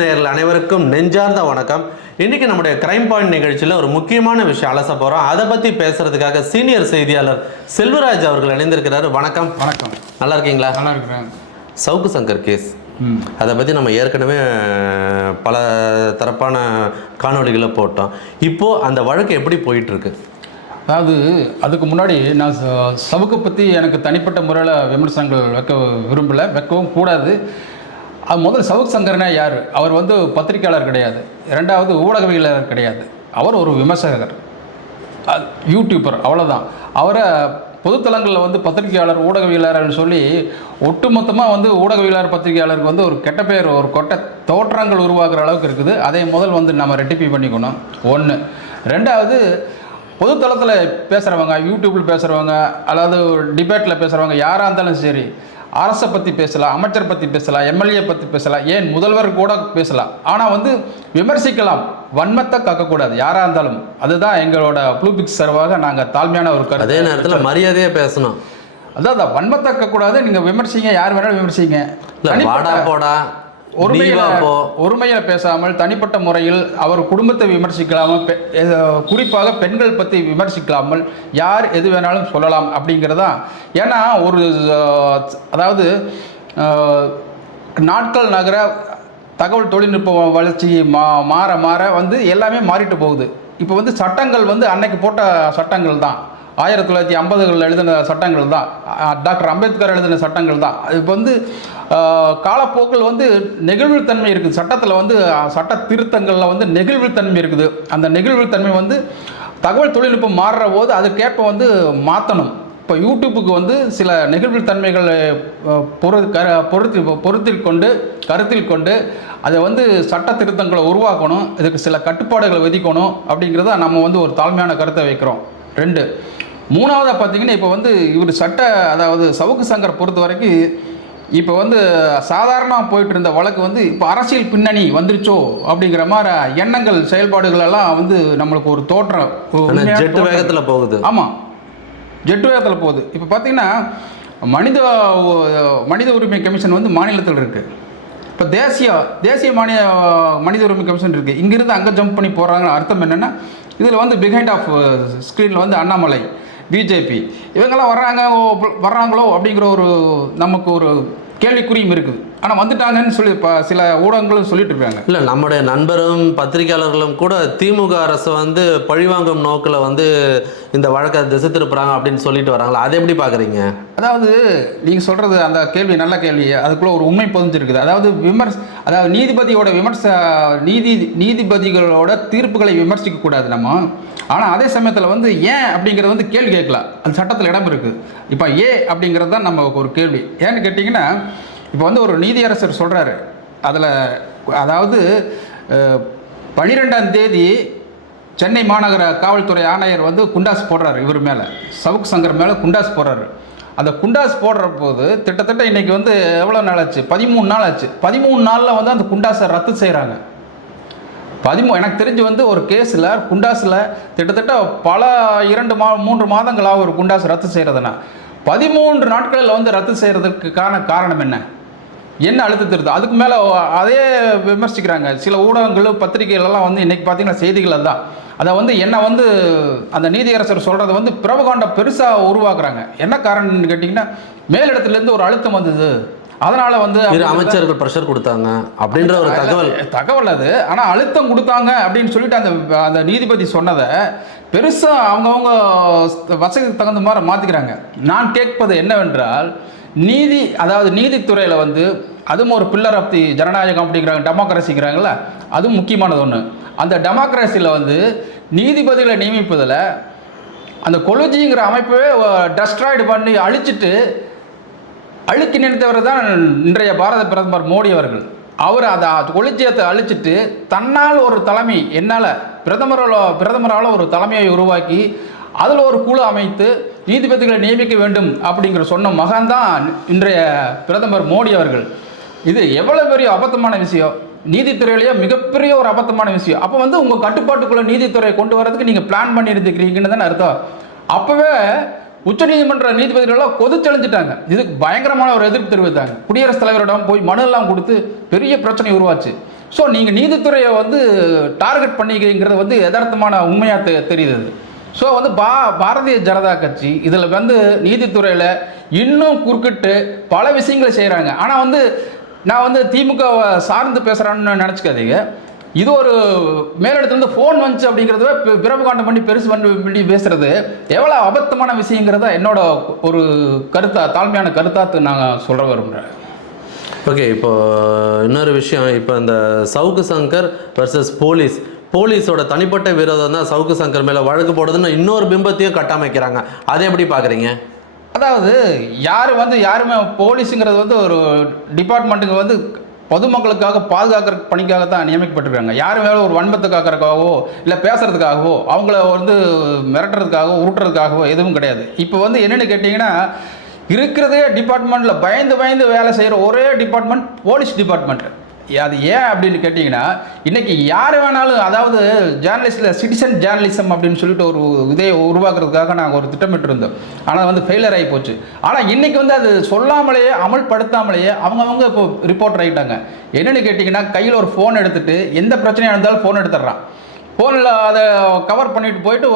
நேயர்கள் அனைவருக்கும் நெஞ்சார்ந்த வணக்கம். இன்னைக்கு நம்முடைய கிரைம் பாயிண்ட் நிகழ்ச்சியில் ஒரு முக்கியமான விஷயம் அலச போகிறோம் அதை பற்றி பேசுறதுக்காக சீனியர் செய்தியாளர் செல்வராஜ் அவர்கள் இணைந்திருக்கிறாரு. வணக்கம். வணக்கம். நல்லா இருக்கீங்களா? நல்லா இருக்கிறேன். சவுக்கு சங்கர் கேஸ் அதை பற்றி நம்ம ஏற்கனவே பல தரப்பான காணொளிகளை போட்டோம். இப்போது அந்த வழக்கு எப்படி போயிட்டு இருக்கு அதாவது அதுக்கு முன்னாடி நான் சவுக்கு பற்றி எனக்கு தனிப்பட்ட முறையில் விமர்சனங்கள் வைக்க விரும்பலை. வைக்கவும் கூடாது. அது முதல்ல சவுக் சங்கர்னா யார்? அவர் வந்து பத்திரிக்கையாளர் கிடையாது. இரண்டாவது ஊடகவியலாளர் கிடையாது. அவர் ஒரு விமர்சகர். யூடியூப்பர் யூடியூபர் அவ்வளோதான் அவரை பொதுத்தளங்களில் வந்து பத்திரிகையாளர் ஊடகவியலாளர்னு சொல்லி ஒட்டுமொத்தமாக வந்து ஊடகவியலாளர் பத்திரிகையாளருக்கு வந்து ஒரு கெட்ட பேர் ஒரு கொட்ட தோற்றங்கள் உருவாக்குற அளவுக்கு இருக்குது. அதை முதல் வந்து நம்ம ரெட்டிஃபை பண்ணிக்கணும். ஒன்று ரெண்டாவது பொதுத்தளத்தில் பேசுகிறவங்க யூடியூப்பில் பேசுகிறவங்க அதாவது டிபேட்டில் பேசுகிறவங்க யாராக இருந்தாலும் சரி அரசை பற்றி பேசலாம் அமைச்சர் பற்றி பேசலாம் எம்எல்ஏ பற்றி பேசலாம். ஏன் முதல்வர் கூட பேசலாம்? ஆனால் வந்து விமர்சிக்கலாம். வன்மத்தை காக்கக்கூடாது. யாராக இருந்தாலும். அதுதான் எங்களோட ப்ளூபிக்ஸ் சர்வாக நாங்கள் தாழ்மையான ஒரு கருத்து அதே நேரத்தில் மரியாதையாக பேசணும். அதான் அதான். வன்மத்தை காக்கக்கூடாது. நீங்கள் விமர்சிங்க. யார் வேணாலும் விமர்சிங்க. வாடா போடா. ஒருமையில பேசாமல் தனிப்பட்ட முறையில் அவர் குடும்பத்தை விமர்சிக்கலாமல் குறிப்பாக பெண்கள் பற்றி விமர்சிக்கலாமல் யார் எது வேணாலும் சொல்லலாம் அப்படிங்கிறதா? ஏன்னா ஒரு அதாவது நாட்கள் நகர தகவல் தொழில்நுட்ப வளர்ச்சி மா மாற மாற வந்து எல்லாமே மாறிட்டு போகுது. இப்போ வந்து சட்டங்கள் வந்து அன்னைக்கு போட்ட சட்டங்கள் தான். ஆயிரத்தி தொள்ளாயிரத்தி ஐம்பதுகளில் எழுதின சட்டங்கள் தான். டாக்டர் அம்பேத்கர் எழுதின சட்டங்கள் தான். இப்போ வந்து காலப்போக்கில் வந்து நெகிழ்வுத்தன்மை இருக்குது. சட்டத்தில் வந்து சட்ட திருத்தங்களில் வந்து நெகிழ்வுத்தன்மை இருக்குது. அந்த நெகிழ்வுத்தன்மை வந்து தகவல் தொழில்நுட்பம் மாறுற போது அதுக்கேற்ப வந்து மாற்றணும் இப்போ யூடியூப்புக்கு வந்து சில நெகிழ்வுத்தன்மைகளை பொறு பொரு கரு பொருத்தி பொருத்தில் கொண்டு கருத்தில் கொண்டு அதை வந்து சட்ட திருத்தங்களை உருவாக்கணும். இதுக்கு சில கட்டுப்பாடுகளை விதிக்கணும். அப்படிங்கிறத நம்ம வந்து ஒரு தாழ்மையான கருத்தை வைக்கிறோம். ரெண்டு மூணாவதாக பார்த்தீங்கன்னா இப்போ வந்து இவர் சட்ட அதாவது சவுக்கு சங்கர் பொறுத்த வரைக்கும் இப்போ வந்து சாதாரணமாக போயிட்டு இருந்த வழக்கு வந்து இப்போ அரசியல் பின்னணி வந்துருச்சோ அப்படிங்கிற மாதிரி எண்ணங்கள் செயல்பாடுகள் எல்லாம் வந்து நம்மளுக்கு ஒரு தோற்றம் தோற்றம். வேகத்தில் போகுது. ஆமாம் ஜெட் வேகத்தில் போகுது. இப்போ பார்த்தீங்கன்னா மனித மனித உரிமை கமிஷன் வந்து மாநிலத்தில் இருக்குது இப்போ தேசிய தேசிய மாநில மனித உரிமை கமிஷன் இருக்குது இங்கிருந்து அங்கே ஜம்ப் பண்ணி போகிறாங்க அர்த்தம் என்னென்னா இதில் வந்து பிஹைண்ட் ஆஃப் ஸ்க்ரீனில் வந்து அண்ணாமலை. பிஜேபி. இவங்கெல்லாம் வர்றாங்க வர்றாங்களோ அப்படிங்கிற ஒரு நமக்கு ஒரு கேள்விக்குறியும் இருக்குது. ஆனால் வந்துட்டாங்கன்னு சொல்லி இப்போ சில ஊடகங்களும் சொல்லிட்டு இருக்காங்க. இல்லை நம்முடைய நண்பரும் பத்திரிகையாளர்களும் கூட திமுக அரசு வந்து பழிவாங்கும் நோக்கில் வந்து இந்த வழக்கை திசை திருப்புறாங்க அப்படின்னு சொல்லிட்டு வராங்களா? அதை எப்படி பார்க்குறீங்க அதாவது நீங்கள் சொல்கிறது அந்த கேள்வி நல்ல கேள்வி. அதுக்குள்ளே ஒரு உண்மை பதிஞ்சிருக்குது. அதாவது விமர்ச அதாவது நீதிபதியோட விமர்ச நீதி நீதிபதிகளோட தீர்ப்புகளை விமர்சிக்கக்கூடாது நம்ம. ஆனால் அதே சமயத்தில் வந்து ஏன் அப்படிங்கிறது வந்து கேள்வி கேட்கலாம் அது சட்டத்தில் இடம் இருக்குது இப்போ ஏ அப்படிங்கிறது தான் நம்ம ஒரு கேள்வி. ஏன்னு கேட்டிங்கன்னா இப்போ வந்து ஒரு நீதியரசர் சொல்கிறாரு அதில் அதாவது பனிரெண்டாம் தேதி சென்னை மாநகர காவல்துறை ஆணையர் வந்து குண்டாஸ் போடுறாரு இவர் மேலே. சவுக் சங்கர் மேலே குண்டாஸ் போடுறாரு. அந்த குண்டாஸ் போடுற போது கிட்டத்தட்ட இன்னைக்கு வந்து எவ்வளோ நாள் ஆச்சு? பதிமூணு நாள் ஆச்சு. பதிமூணு நாளில் வந்து அந்த குண்டாஸை ரத்து செய்கிறாங்க பதிமூ எனக்கு தெரிஞ்சு வந்து ஒரு கேஸில் குண்டாஸில் கிட்டத்தட்ட பல இரண்டு மா மூன்று மாதங்களாக ஒரு குண்டாஸ் ரத்து செய்கிறதுனா பதிமூன்று நாட்களில் வந்து ரத்து செய்கிறதுக்கான காரணம் என்ன? என்ன அழுத்தத்திருது அதுக்கு மேலே அதே விமர்சிக்கிறாங்க. சில ஊடகங்கள் பத்திரிகைகளெல்லாம் வந்து இன்றைக்கி பார்த்தீங்கன்னா செய்திகள் தான் அதை வந்து என்ன வந்து அந்த நீதியரசர் சொல்கிறத வந்து பிரபகாண்ட பெருசாக உருவாக்குறாங்க. என்ன காரணம்னு கேட்டிங்கன்னா மேலிடத்துலேருந்து ஒரு அழுத்தம் வந்தது. அதனால் வந்து அமைச்சர்கள் ப்ரெஷர் கொடுத்தாங்க அப்படின்ற ஒரு தகவல். தகவல் அது. ஆனால் அழுத்தம் கொடுத்தாங்க அப்படின்னு சொல்லிட்டு அந்த அந்த நீதிபதி சொன்னதை பெருசாக அவங்கவுங்க வசதிக்கு தகுந்த மாதிரி மாற்றிக்கிறாங்க நான் கேட்பது என்னவென்றால் நீதி அதாவது நீதித்துறையில் வந்து அதுவும் ஒரு பில்லர் ஆஃப் தி ஜனநாயகம் அப்படிங்கிறாங்க டெமோக்ரஸிங்கிறாங்கள அதுவும் முக்கியமானது ஒன்று அந்த டெமோக்ரஸியில் வந்து நீதிபதிகளை நியமிப்பதில் அந்த கொலுஜிங்கிற அமைப்பவே டெஸ்ட்ராய்டு பண்ணி அழிச்சிட்டு அழுக்கி நினைத்தவர் தான் இன்றைய பாரத பிரதமர் மோடி அவர்கள். அவர் அதை கொலிஜியத்தை அழிச்சிட்டு தன்னால் ஒரு தலைமை என்னால் பிரதமரால் பிரதமரால் ஒரு தலைமையை உருவாக்கி அதில் ஒரு குழு அமைத்து நீதிபதிகளை நியமிக்க வேண்டும் அப்படிங்கிற சொன்ன மகன் தான் இன்றைய பிரதமர் மோடி அவர்கள். இது எவ்வளோ பெரிய அபத்தமான விஷயம். நீதித்துறையிலேயே மிகப்பெரிய ஒரு அபத்தமான விஷயம். அப்போ வந்து உங்கள் கட்டுப்பாட்டுக்குள்ளே நீதித்துறையை கொண்டு வரதுக்கு நீங்கள் பிளான் பண்ணியிருந்துக்கிறீங்கன்னு தானே அர்த்தம். அப்போவே உச்சநீதிமன்ற நீதிபதிகளெல்லாம் கொதிச்செழிஞ்சிட்டாங்க. இதுக்கு பயங்கரமான ஒரு எதிர்ப்பு தெரிவித்தாங்க. குடியரசுத் தலைவரிடம் போய் மனுலாம் கொடுத்து பெரிய பிரச்சனை உருவாச்சு. ஸோ நீங்கள் நீதித்துறையை வந்து டார்கெட் பண்ணிக்கிறீங்கிறது வந்து யதார்த்தமான உண்மையாக தெ தெரியுது அது. ஸோ வந்து பா பாரதிய ஜனதா கட்சி இதில் வந்து நீதித்துறையில் இன்னும் குறுக்கிட்டு பல விஷயங்களை செய்கிறாங்க ஆனால் வந்து நான் வந்து திமுக சார்ந்து பேசுகிறான்னு நினச்சிக்காதீங்க. இது ஒரு மேலிடத்துலேருந்து ஃபோன் வந்துச்சு அப்படிங்கிறத பிறப்பு காண்டம் பண்ணி பெருசு பண்ணி பண்ணி பேசுகிறது எவ்வளோ அபத்தமான விஷயங்கிறத என்னோட ஒரு கருத்தா தாழ்மையான கருத்தாத்து நாங்கள் சொல்ல விரும்புகிறேன் ஓகே இப்போ இன்னொரு விஷயம் இப்போ இந்த சவுக்கு சங்கர் வர்சஸ் போலீஸ். போலீஸோட தனிப்பட்ட விரோதம் தான் சவுக்கு சங்கர் மேலே வழக்கு போடுதுன்னு இன்னொரு பிம்பத்தையும் கட்டமைக்கிறாங்க. அதை எப்படி பார்க்குறீங்க அதாவது யார் வந்து யாருமே போலீஸுங்கிறது வந்து ஒரு டிபார்ட்மெண்ட்டுக்கு வந்து பொதுமக்களுக்காக பாதுகாக்கிற பணிக்காக தான் நியமிக்கப்பட்டிருக்காங்க. யார் மேலே ஒரு வன்மத்தை காக்கிறதுக்காகவோ இல்லை பேசுகிறதுக்காகவோ அவங்கள வந்து மிரட்டுறதுக்காகவோ உருட்டுறதுக்காகவோ எதுவும் கிடையாது. இப்போ வந்து என்னென்னு கேட்டிங்கன்னா இருக்கிறதே டிபார்ட்மெண்ட்டில் பயந்து பயந்து வேலை செய்கிற ஒரே டிபார்ட்மெண்ட் போலீஸ் டிபார்ட்மெண்ட் அது ஏன் அப்படின்னு கேட்டிங்கன்னா இன்றைக்கி யார் வேணாலும் அதாவது ஜேர்னலிஸ்டில் சிட்டிசன் ஜேர்னலிசம் அப்படின்னு சொல்லிட்டு ஒரு இதை உருவாக்குறதுக்காக நாங்கள் ஒரு திட்டமிட்டு இருந்தோம் ஆனால் வந்து ஃபெயிலியர் ஆகி போச்சு. ஆனால் இன்றைக்கி வந்து அது சொல்லாமலேயே அமல்படுத்தாமலேயே அவங்கவுங்க இப்போ ரிப்போர்ட் ஆகிட்டாங்க என்னென்னு கேட்டிங்கன்னா கையில் ஒரு ஃபோன் எடுத்துகிட்டு எந்த பிரச்சனையாக இருந்தாலும் ஃபோன் எடுத்துடுறான். ஃபோனில் அதை கவர் பண்ணிட்டு போயிட்டு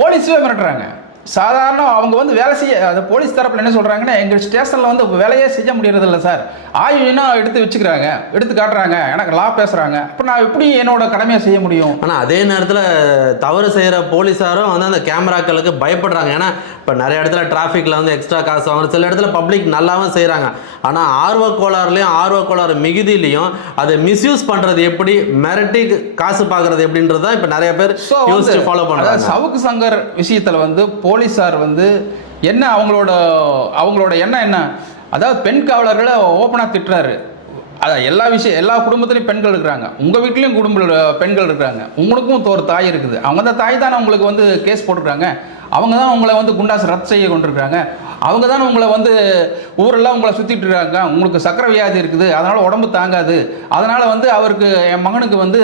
போலீஸே மிரட்டுறாங்க. சாதாரண அவங்க வந்து வேலை செய்ய அது போலீஸ் தரப்பில் என்ன சொல்கிறாங்கன்னா எங்கள் ஸ்டேஷனில் வந்து வேலையே செய்ய முடியறதில்ல சார். ஆயுனா எடுத்து வச்சுக்கிறாங்க எடுத்து காட்டுறாங்க எனக்கு லா பேசுகிறாங்க அப்போ நான் எப்படி என்னோட கடமையை செய்ய முடியும்? ஆனால் அதே நேரத்தில் தவறு செய்கிற போலீஸாரும் வந்து அந்த கேமராக்களுக்கு பயப்படுறாங்க. ஏன்னா இப்போ நிறைய இடத்துல டிராஃபிக்கில் வந்து எக்ஸ்ட்ரா காசு வாங்குற சில இடத்துல பப்ளிக் நல்லாவும் செய்கிறாங்க ஆனால் ஆர்வ கோளாறுலையும் ஆர்வ கோளாறு மிகுதியிலையும் அதை மிஸ்யூஸ் பண்ணுறது எப்படி மிரட்டி காசு பார்க்குறது எப்படின்றது தான் இப்போ நிறைய பேர் யோசிச்சு ஃபாலோ பண்ணுறாங்க சவுக்கு சங்கர் விஷயத்தில் வந்து போலீஸார் வந்து என்ன அவங்களோட அவங்களோட எண்ணம் என்ன? அதாவது பெண் காவலர்களை ஓப்பனாக திட்டுறாரு. அதான் எல்லா விஷயம் எல்லா குடும்பத்துலையும் பெண்கள் இருக்கிறாங்க. உங்கள் வீட்லேயும் குடும்ப பெண்கள் இருக்கிறாங்க. உங்களுக்கும் ஒரு தாய் இருக்குது. அவங்க அந்த தாய் தானே உங்களுக்கு வந்து கேஸ் போட்டிருக்காங்க அவங்க தான் உங்களை வந்து குண்டாஸ் ரத்து செய்ய கொண்டிருக்கிறாங்க. அவங்க தான் உங்களை வந்து ஊரெல்லாம் உங்களை சுற்றிட்டு இருக்காங்க. உங்களுக்கு சக்கரை வியாதி இருக்குது. அதனால் உடம்பு தாங்காது. அதனால் வந்து அவருக்கு என் மகனுக்கு வந்து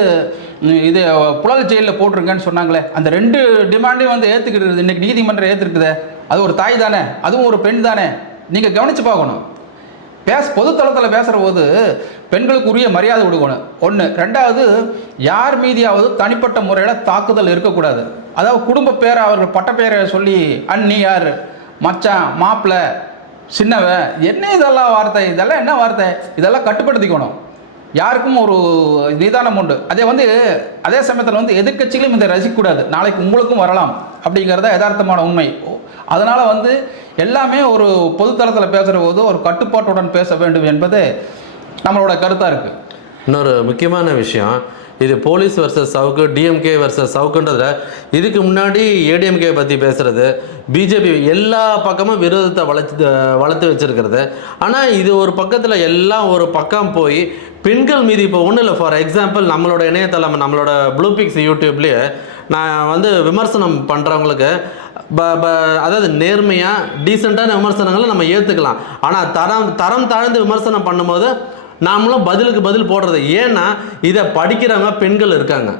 இது புழல் ஜெயிலில் போட்டிருங்கன்னு சொன்னாங்களே. அந்த ரெண்டு டிமாண்டையும் வந்து ஏற்றுக்கிட்டு இன்னைக்கு நீதிமன்றம் ஏற்றுருக்குதே அது ஒரு தாய் தானே. அதுவும் ஒரு பெண் தானே. நீங்கள் கவனித்து பார்க்கணும். பேச பொதுத்தளத்தில் பேசுகிற போது பெண்களுக்கு உரிய மரியாதை கொடுக்கணும். ஒன்று ரெண்டாவது யார் மீதியாவது தனிப்பட்ட முறையில் தாக்குதல் இருக்கக்கூடாது. அதாவது குடும்ப பேரை அவர்கள் பட்ட பேரை சொல்லி அண்ணி யார்? மச்சான் மாப்பிள்ளை சின்னவன். என்ன இதெல்லாம் வார்த்தை? இதெல்லாம் என்ன வார்த்தை? இதெல்லாம் கட்டுப்படுத்திக்கணும். யாருக்கும் ஒரு நிதானம் உண்டு. அதே வந்து அதே சமயத்தில் வந்து எதிர்கட்சிகளும் இதை ரசிக்கக்கூடாது. நாளைக்கு உங்களுக்கும் வரலாம். அப்படிங்கிறத யதார்த்தமான உண்மை. அதனால் வந்து எல்லாமே ஒரு பொதுத்தளத்தில் பேசுகிற போது ஒரு கட்டுப்பாட்டுடன் பேச வேண்டும் என்பது நம்மளோட கருத்தாக இருக்குது இன்னொரு முக்கியமான விஷயம் இது police versus Savukku DMK versus சவுக்குன்றதுல இதுக்கு முன்னாடி ஏடிஎம்கே பற்றி பேசுகிறது பிஜேபி எல்லா பக்கமும் விரோதத்தை வளர்த்து வளர்த்து வச்சிருக்கிறது. ஆனால் இது ஒரு பக்கத்தில் எல்லாம் ஒரு பக்கம் போய் பெண்கள் மீது இப்போ ஒன்றும் இல்லை. ஃபார் எக்ஸாம்பிள் நம்மளோட இணையதளம் நம்மளோட ப்ளூபிக்ஸ் யூடியூப்லேயே நான் வந்து விமர்சனம் பண்ணுறவங்களுக்கு அதாவது நேர்மையாக டீசெண்டான விமர்சனங்களை நம்ம ஏற்றுக்கலாம் ஆனால் தரம் தரம் தாழ்ந்து விமர்சனம் பண்ணும்போது நாமளும் பதிலுக்கு பதில் போடுறது. ஏன்னா இதை படிக்கிறவங்க பெண்கள் இருக்காங்க.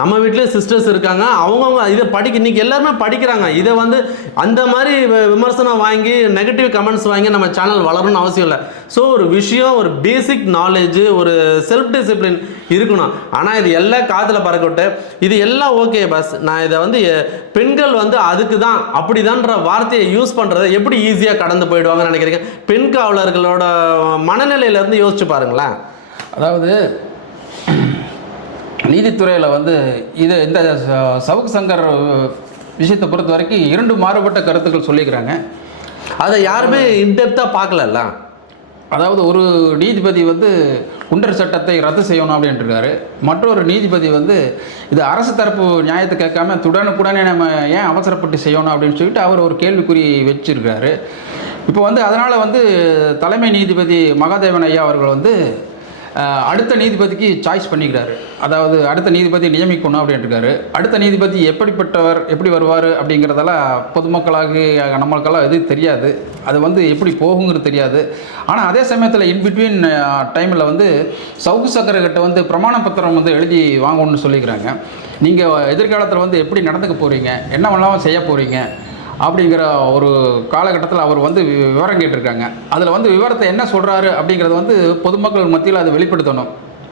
நம்ம வீட்டிலே சிஸ்டர்ஸ் இருக்காங்க. அவங்கவுங்க இதை படிக்க இன்னைக்கு எல்லாருமே படிக்கிறாங்க. இதை வந்து அந்த மாதிரி விமர்சனம் வாங்கி நெகட்டிவ் கமெண்ட்ஸ் வாங்கி நம்ம சேனல் வளரணும்னு அவசியம் இல்லை. ஸோ ஒரு விஷயம் ஒரு பேசிக் நாலேஜ் ஒரு செல்ஃப் டிசிப்ளின் இருக்கணும். ஆனால் இது எல்லாம் காதில் பறக்கட்டு இது எல்லாம் ஓகே பஸ் நான் இதை வந்து பெண்கள் வந்து அதுக்கு தான் அப்படிதான்ற வார்த்தையை யூஸ் பண்ணுறதை எப்படி ஈஸியாக கடந்து போயிடுவாங்கன்னு நினைக்கிறீங்க? பெண் காவலர்களோட மனநிலையிலேருந்து யோசிச்சு பாருங்களேன். அதாவது நீதித்துறையில் வந்து இது இந்த சவுக்கு சங்கர் விஷயத்தை பொறுத்த வரைக்கும் இரண்டு மாறுபட்ட கருத்துக்கள் சொல்லிக்கிறாங்க. அதை யாருமே இன்டெப்த்தாக பார்க்கலல்ல? அதாவது ஒரு நீதிபதி வந்து குண்டர் சட்டத்தை ரத்து செய்யணும் அப்படின்ட்டு இருக்காரு மற்றொரு நீதிபதி வந்து இது அரசு தரப்பு நியாயத்தை கேட்காம துடனுக்குடனே நம்ம ஏன் அவசரப்பட்டு செய்யணும் அப்படின்னு சொல்லிட்டு அவர் ஒரு கேள்விக்குறி வச்சிருக்காரு இப்போ வந்து அதனால் வந்து தலைமை நீதிபதி மகாதேவன் ஐயா அவர்கள் வந்து அடுத்த நீதிபதிக்கு சாய்ஸ் பண்ணிக்கிறாரு. அதாவது அடுத்த நீதிபதி நியமிக்கணும் அப்படின்ட்டு அடுத்த நீதிபதி எப்படிப்பட்டவர் எப்படி வருவார் அப்படிங்கிறதெல்லாம் பொதுமக்களாக நம்மளுக்கெல்லாம் எதுவும் தெரியாது. அது வந்து எப்படி போகுங்கிறது தெரியாது. ஆனால் அதே சமயத்தில் இன்பிட்வீன் டைமில் வந்து சவுக்கு சக்கரகிட்ட வந்து பிரமாண பத்திரம் வந்து எழுதி வாங்கணும்னு சொல்லிக்கிறாங்க. நீங்கள் எதிர்காலத்தில் வந்து எப்படி நடந்துக்க போகிறீங்க என்ன பண்ணலாம் செய்ய போகிறீங்க அப்படிங்கிற ஒரு காலகட்டத்தில் அவர் வந்து வி- விவரம் கேட்டிருக்காங்க. அதில் வந்து விவரத்தை என்ன சொல்கிறாரு அப்படிங்கிறத வந்து பொதுமக்கள் மத்தியில் அதை வெளிப்படுத்தணும்.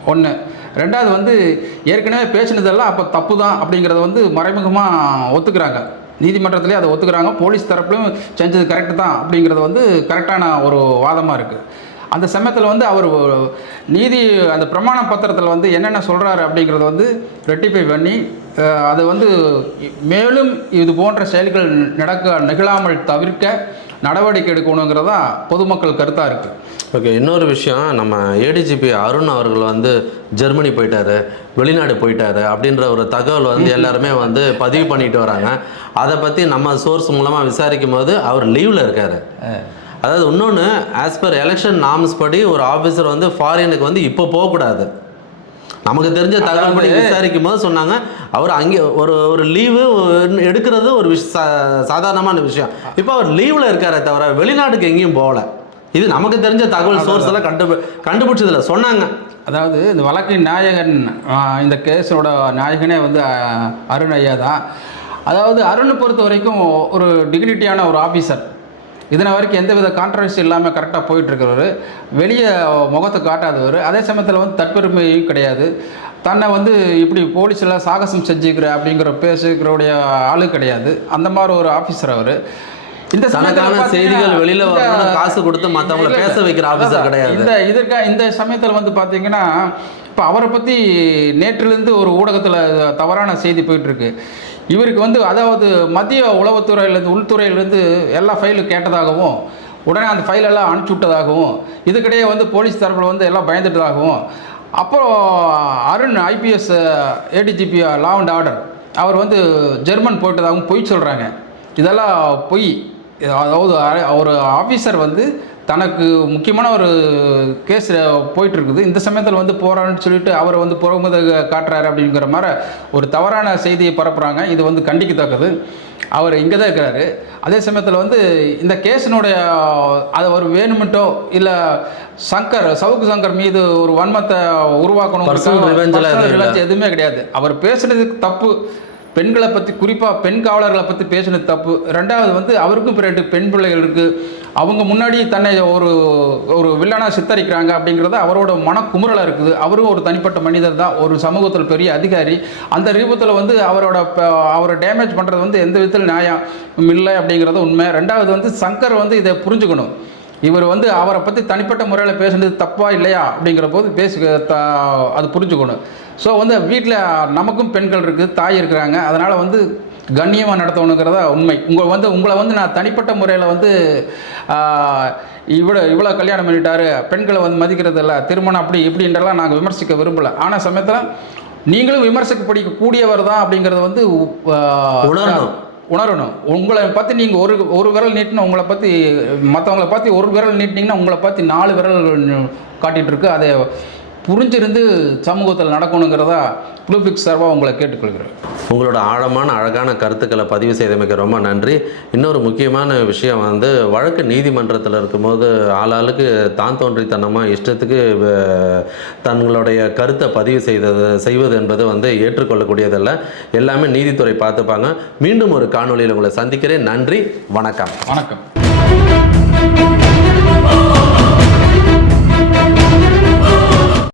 ஒன்று ரெண்டாவது வந்து ஏற்கனவே பேசினதெல்லாம் அப்போ தப்பு தான் அப்படிங்கிறத வந்து மறைமுகமாக ஒத்துக்கிறாங்க. நீதிமன்றத்திலே அதை ஒத்துக்கிறாங்க. போலீஸ் தரப்புலையும் செஞ்சது கரெக்டு தான் அப்படிங்கிறது வந்து கரெக்டான ஒரு வாதமாக இருக்குது அந்த சமயத்தில் வந்து அவர் நீதி அந்த பிரமாண பத்திரத்தில் வந்து என்னென்ன சொல்கிறாரு அப்படிங்கிறத வந்து ரெட்டிஃபை பண்ணி அது வந்து மேலும் இது போன்ற செயல்கள் நடக்க நிகழாமல் தவிர்க்க நடவடிக்கை எடுக்கணுங்கிறதா பொதுமக்கள் கருத்தாக இருக்குது ஓகே இன்னொரு விஷயம் நம்ம ஏடிஜிபி அருண் அவர்கள் வந்து ஜெர்மனி போயிட்டாரு வெளிநாடு போயிட்டாரு அப்படின்ற ஒரு தகவல் வந்து எல்லாருமே வந்து பதிவு பண்ணிட்டு வராங்க. அதை பற்றி நம்ம சோர்ஸ் மூலமாக விசாரிக்கும் போது அவர் லீவில் இருக்காரு. அதாவது இன்னொன்று ஆஸ் பர் எலெக்ஷன் நார்ம்ஸ் படி ஒரு ஆஃபீஸர் வந்து ஃபாரினுக்கு வந்து இப்போ போகக்கூடாது. நமக்கு தெரிஞ்ச தகவல் படி விசாரிக்கும் போது சொன்னாங்க அவர் அங்கே ஒரு ஒரு லீவு எடுக்கிறது ஒரு விஷ சாதாரணமான விஷயம். இப்போ அவர் லீவில் இருக்காரே தவிர வெளிநாட்டுக்கு எங்கேயும் போகல. இது நமக்கு தெரிஞ்ச தகவல் சோர்ஸ் எல்லாம் கண்டு கண்டுபிடிச்சதில்ல. சொன்னாங்க. அதாவது இந்த வழக்கின் நாயகன் இந்த கேஸோட நாயகனே வந்து அருண் ஐயா தான். அதாவது அருணை பொறுத்த வரைக்கும் ஒரு டிக்னிட்டியான ஒரு ஆஃபீஸர் இதனை வரைக்கும் எந்தவித கான்ட்ரவர்சி இல்லாமல் கரெக்டாக போயிட்டுருக்கிறவர். வெளியே முகத்தை காட்டாதவர். அதே சமயத்தில் வந்து தற்பெருமையும் கிடையாது. தன்னை வந்து இப்படி போலீஸில் சாகசம் செஞ்சுக்கிற அப்படிங்கிற பேசுகிறவுடைய ஆளு கிடையாது. அந்த மாதிரி ஒரு ஆஃபீஸர் அவர். இந்த தனக்கான செய்திகள் வெளியில வரணும்னு காசு கொடுத்து இல்ல. பேச வைக்கிற அதான், கிடையாது. இந்த இதற்கா இந்த சமயத்தில் வந்து பார்த்தீங்கன்னா இப்போ அவரை பற்றி நேற்றிலிருந்து ஒரு ஊடகத்தில் தவறான செய்தி போயிட்டு இருக்கு இவருக்கு வந்து அதாவது மத்திய உளவுத்துறையிலேருந்து உள்துறையிலேருந்து எல்லா ஃபைலும் கேட்டதாகவும் உடனே அந்த ஃபைலெல்லாம் அனுப்பிச்சி விட்டதாகவும் இதுக்கிடையே வந்து போலீஸ் தரப்பில் வந்து எல்லாம் பயந்துட்டதாகவும் அப்புறம் Arun IPS ADGP law and order அவர் வந்து ஜெர்மன் போயிட்டதாகவும் பொய் சொல்கிறாங்க இதெல்லாம் பொய். அதாவது ஒரு ஆஃபீஸர் வந்து தனக்கு முக்கியமான ஒரு கேஸ் போயிட்டு இருக்குது இந்த சமயத்தில் வந்து போகிறான்னு சொல்லிட்டு அவர் வந்து புறமுத காட்டுறாரு அப்படிங்கிற மாதிரி ஒரு தவறான செய்தியை பரப்புகிறாங்க இது வந்து கண்டிக்கத்தக்கது. அவர் இங்கே தான் இருக்கிறாரு. அதே சமயத்தில் வந்து இந்த கேஸினுடைய அது ஒரு வேணுமென்ட்டோ இல்லை சங்கர் சவுக்கு சங்கர் மீது ஒரு வன்மத்தை உருவாக்கணும். எதுவுமே கிடையாது. அவர் பேசுனதுக்கு தப்பு. பெண்களை பற்றி குறிப்பாக பெண் காவலர்களை பற்றி பேசினது தப்பு. ரெண்டாவது வந்து அவருக்கும் பிறகு பெண் பிள்ளைகள் இருக்குது அவங்க முன்னாடி தன்னை ஒரு ஒரு வில்லனாக சித்தரிக்கிறாங்க அப்படிங்கிறது அவரோட மனக்குமுறலாக இருக்குது. அவரும் ஒரு தனிப்பட்ட மனிதர் தான். ஒரு சமூகத்தில் பெரிய அதிகாரி. அந்த ரூபத்தில் வந்து அவரோட ப- அவரை டேமேஜ் பண்ணுறது வந்து எந்த விதத்தில் நியாயம் இல்லை அப்படிங்கிறது உண்மை. ரெண்டாவது வந்து சங்கர் வந்து இதை புரிஞ்சுக்கணும். இவர் வந்து அவரை பற்றி தனிப்பட்ட முறையில் பேசுனது தப்பா இல்லையா அப்படிங்கிற போது பேசு த அது புரிஞ்சுக்கணும். ஸோ வந்து வீட்டில் நமக்கும் பெண்கள் இருக்குது தாய் இருக்கிறாங்க. அதனால் வந்து கண்ணியமாக நடத்தணுங்கிறதா உண்மை. உங்களை வந்து உங்களை வந்து நான் தனிப்பட்ட முறையில் வந்து இவ்வளோ இவ்வளோ கல்யாணம் பண்ணிட்டாரு பெண்களை வந்து மதிக்கிறது இல்லை திருமணம் அப்படி இப்படின்றலாம் நாங்கள் விமர்சிக்க விரும்பலை. ஆனால் சமயத்தில் நீங்களும் விமர்சிக்கப்படிக்க கூடியவர் தான் அப்படிங்கிறத வந்து உணரணும். உணரணும். உங்களை பற்றி நீங்கள் ஒரு ஒரு விரல் நீட்டினா உங்களை பற்றி மற்றவங்கள பற்றி ஒரு விரல் நீட்டினீங்கன்னா உங்களை பற்றி நாலு விரல் காட்டிகிட்டு இருக்கு. அதை புரிஞ்சிருந்து சமூகத்தில் நடக்கணுங்கிறதா ப்ளூபிக் சார்பாக உங்களை கேட்டுக்கொள்கிறேன். உங்களோட ஆழமான அழகான கருத்துக்களை பதிவு செய்தமைக்கு ரொம்ப நன்றி. இன்னொரு முக்கியமான விஷயம் வந்து வழக்கு நீதிமன்றத்தில் இருக்கும்போது ஆளாளுக்கு தான் தோன்றித்தனமாக இஷ்டத்துக்கு தங்களுடைய கருத்தை பதிவு செய்தது செய்வது என்பது வந்து ஏற்றுக்கொள்ளக்கூடியதல்ல. எல்லாமே நீதித்துறை பார்த்துப்பாங்க. மீண்டும் ஒரு காணொளியில் உங்களை சந்திக்கிறேன். நன்றி வணக்கம். வணக்கம்.